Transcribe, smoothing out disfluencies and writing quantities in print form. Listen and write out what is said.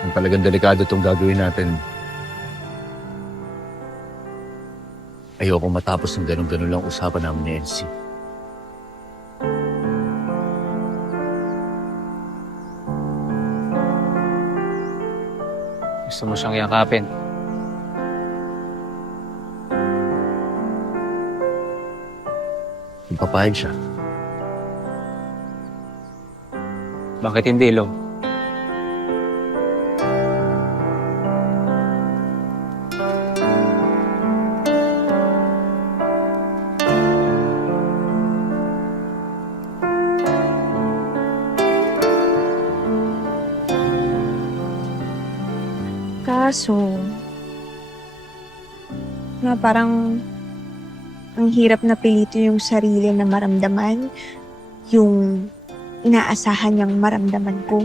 Kung talagang delikado itong gagawin natin, ayoko matapos ng ganun-ganun lang usapan namin ni Elsie. Gusto mo siyang yakapin. Kung papayag siya, Bakit hindi, Lo? Kaso, parang ang hirap na pilito yung sarili na maramdaman yung inaasahan niyang maramdaman ko.